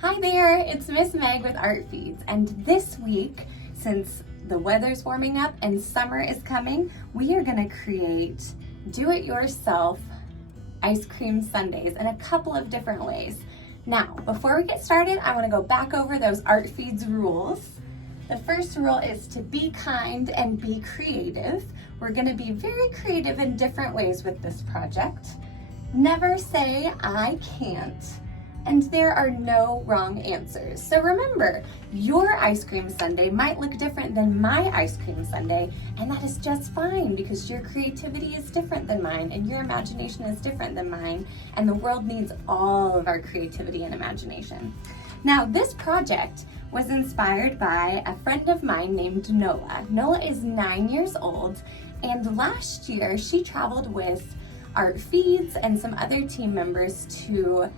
Hi there, it's Miss Meg with Art Feeds, and this week, since the weather's warming up and summer is coming, we are gonna create do-it-yourself ice cream sundaes in a couple of different ways. Now, before we get started, I wanna go back over those Art Feeds rules. The first rule is to be kind and be creative. We're gonna be very creative in different ways with this project. Never say, I can't. And there are no wrong answers. So remember, your ice cream sundae might look different than my ice cream sundae, and that is just fine because your creativity is different than mine and your imagination is different than mine, and the world needs all of our creativity and imagination. Now, this project was inspired by a friend of mine named Nola. Nola is 9 years old, and last year she traveled with Art Feeds and some other team members to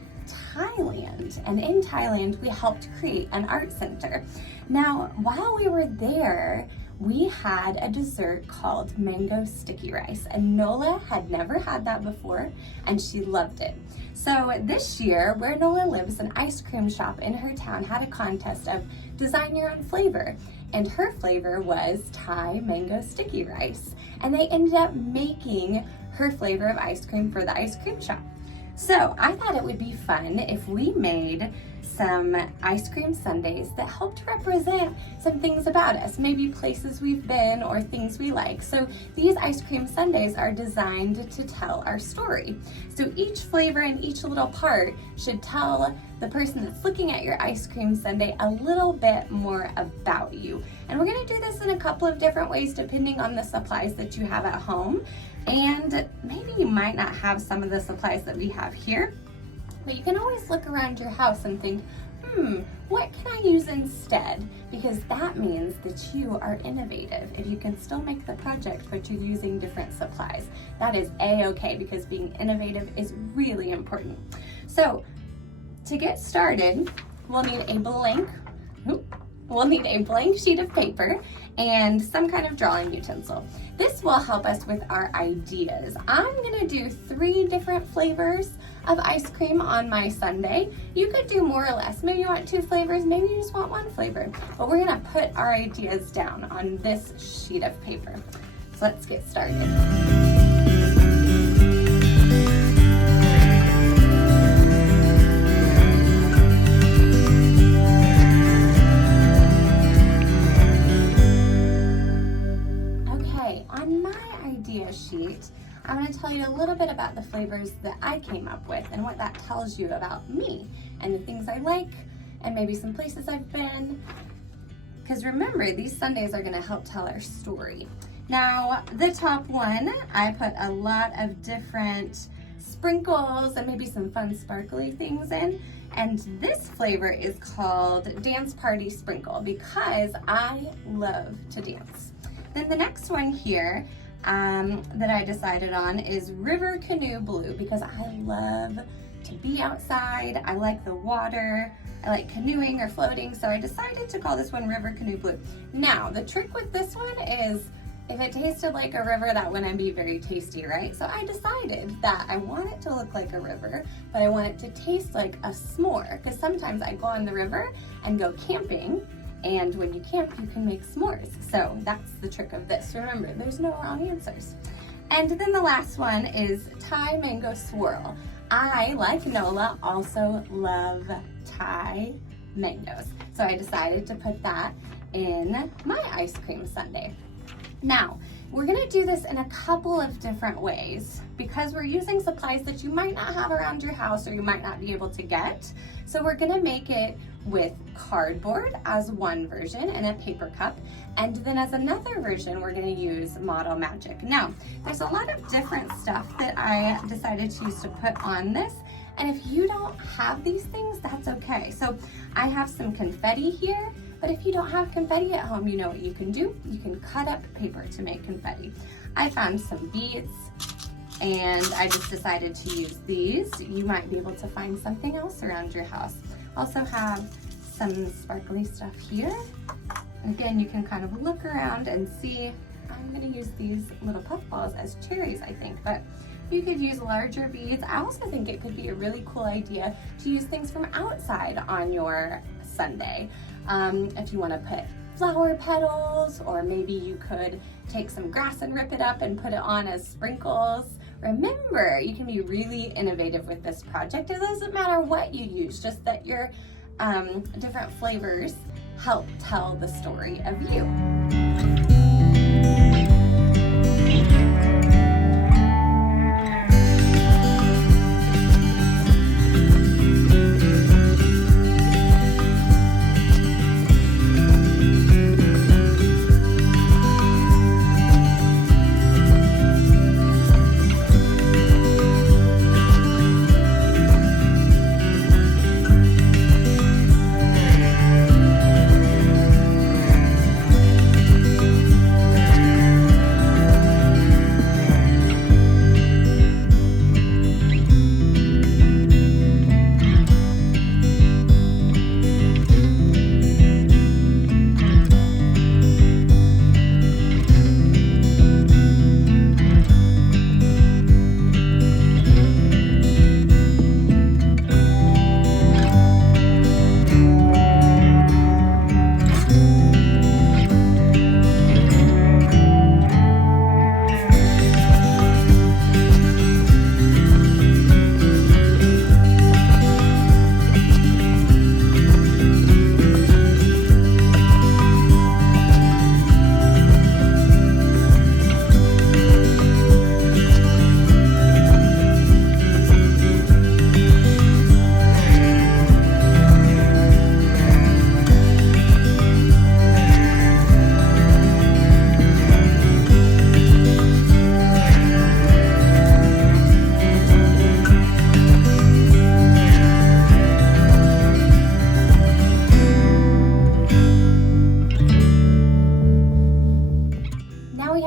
Thailand, and in Thailand we helped create an art center. Now, while we were there, we had a dessert called mango sticky rice, and Nola had never had that before and she loved it. So this year, where Nola lives, an ice cream shop in her town had a contest of design your own flavor, and her flavor was Thai mango sticky rice, and they ended up making her flavor of ice cream for the ice cream shop. So I thought it would be fun if we made some ice cream sundaes that helped represent some things about us, maybe places we've been or things we like. So these ice cream sundaes are designed to tell our story. So each flavor and each little part should tell the person that's looking at your ice cream sundae a little bit more about you. And we're gonna do this in a couple of different ways depending on the supplies that you have at home. And maybe you might not have some of the supplies that we have here, but you can always look around your house and think, what can I use instead? Because that means that you are innovative. If you can still make the project, but you're using different supplies, that is A-okay, because being innovative is really important. So to get started, we'll need a blank sheet of paper and some kind of drawing utensil. This will help us with our ideas. I'm gonna do 3 different flavors of ice cream on my sundae. You could do more or less. Maybe you want 2 flavors, maybe you just want 1 flavor. But we're gonna put our ideas down on this sheet of paper. So let's get started. Sheet, I'm going to tell you a little bit about the flavors that I came up with and what that tells you about me and the things I like and maybe some places I've been. Because remember, these sundaes are going to help tell our story. Now, the top one, I put a lot of different sprinkles and maybe some fun sparkly things in. And this flavor is called Dance Party Sprinkle because I love to dance. Then the next one here that I decided on is River Canoe Blue because I love to be outside. I like the water. I like canoeing or floating, so I decided to call this one River Canoe Blue. Now, the trick with this one is if it tasted like a river, that wouldn't be very tasty, right? So I decided that I want it to look like a river, but I want it to taste like a s'more because sometimes I go on the river and go camping, and when you camp, you can make s'mores. So that's the trick of this. Remember, there's no wrong answers. And then the last one is Thai Mango Swirl. I, like Nola, also love Thai mangoes. So I decided to put that in my ice cream sundae. Now, we're gonna do this in a couple of different ways because we're using supplies that you might not have around your house or you might not be able to get. So we're gonna make it with cardboard as one version and a paper cup. And then as another version, we're gonna use Model Magic. Now, there's a lot of different stuff that I decided to use to put on this. And if you don't have these things, that's okay. So I have some confetti here, but if you don't have confetti at home, you know what you can do? You can cut up paper to make confetti. I found some beads and I just decided to use these. You might be able to find something else around your house. Also have some sparkly stuff here. Again, you can kind of look around and see. I'm gonna use these little puffballs as cherries, I think, but You could use larger beads. I also think it could be a really cool idea to use things from outside on your sundae. If you want to put flower petals, or maybe you could take some grass and rip it up and put it on as sprinkles. Remember, you can be really innovative with this project. It doesn't matter what you use, just that your different flavors help tell the story of you.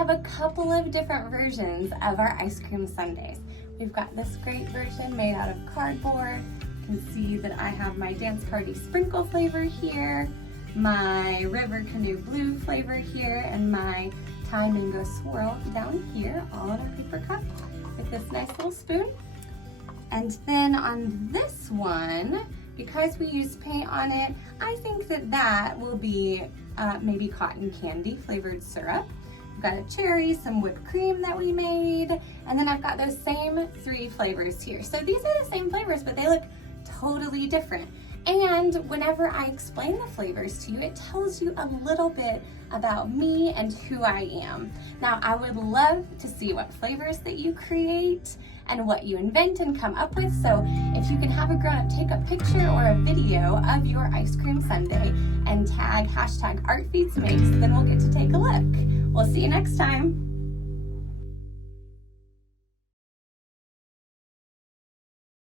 A couple of different versions of our ice cream sundaes. We've got this great version made out of cardboard. You can see that I have my Dance Party Sprinkle flavor here, my River Canoe Blue flavor here, and my Thai Mango Swirl down here, all in a paper cup with this nice little spoon. And then on this one, because we used paint on it, I think that will be maybe cotton candy flavored syrup. I've got a cherry, some whipped cream that we made, and then I've got those same 3 flavors here. So these are the same flavors, but they look totally different. And whenever I explain the flavors to you, it tells you a little bit about me and who I am. Now, I would love to see what flavors that you create and what you invent and come up with. So if you can have a grown-up take a picture or a video of your ice cream sundae and tag #ArtFeedsMakes, then we'll get to take a look. We'll see you next time.